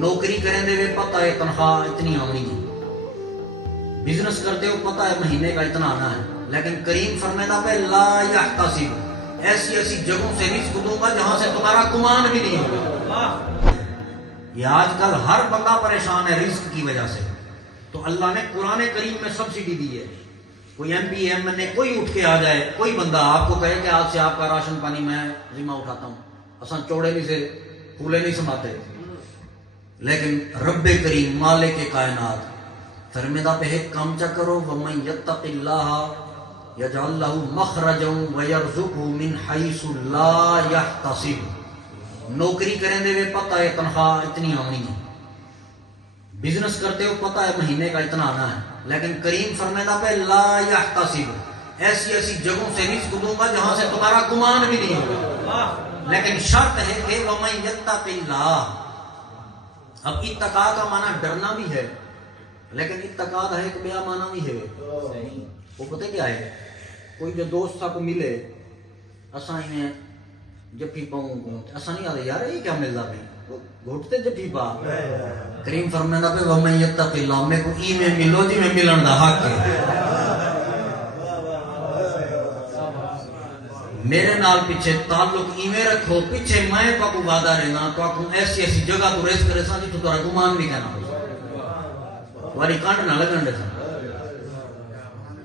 نوکری کریں دے پتہ ہے تنخواہ اتنی آنی ہے، بزنس کرتے ہو پتہ ہے مہینے کا اتنا آنا ہے، لیکن کریم فرماتا ہے لا یحتسب، ایسی ایسی جگہوں سے رزق دوں گا جہاں سے تمہارا گمان بھی نہیں ہوگا۔ یہ آج کل ہر بندہ پریشان ہے رزق کی وجہ سے، تو اللہ نے قرآن کریم میں سبسڈی دی ہے۔ کوئی ایم پی ایم نے کوئی اٹھ کے آ جائے، کوئی بندہ آپ کو کہے کہ آج سے آپ کا راشن پانی میں ذمہ اٹھاتا ہوں، اساں چوڑے نہیں سے پھولے نہیں سماتے، لیکن رب کریم مالک کائنات فرمیدہ پہ ایک کام چا کرو، وَمَن يَتَّقِ اللَّهَ يَجْعَل لَّهُ مَخْرَجًا وَيَرْزُقْهُ مِنْ حَيْثُ لَا يَحْتَسِبُ، نوکری کریں دے پتہ ہے تنخواہ اتنی آنی ہے، بزنس کرتے ہو پتہ ہے مہینے کا اتنا آنا ہے، لیکن کریم فرماتا ہے لا یحتسب، ایسی ایسی جگہوں سے رزق دوں گا جہاں سے تمہارا گمان بھی نہیں ہوگا، لیکن شرط ہے کہ وَمَن يَتَّقِ اللَّهَ۔ اب اتقاء کا معنی ڈرنا بھی ہے، لیکن اتقاء ہے ایک بیا معنی بھی ہے۔ وہ پتہ کیا ہے، کوئی جو دوست تھا کو ملے، اساں انہیں جفی پاؤں اساں نہیں آتے یار یہ کیا ملتا پہ گھٹتے جفی پا، کریم فرماتا پہ وَمَن يَتَّقِ اللَّهَ، میں کو ای میں ملو جی میں ملن دا حق ہے، میرے نال پیچھے تعلق ایویں رکھو، پیچھے میں کو وعدہ رہنا تو آپ ایسی ایسی جگہ تو رزق کرے سا جی تو تمہارا گمان بھی کہنا ہو، واری کانڈ نہ لگن دے سا۔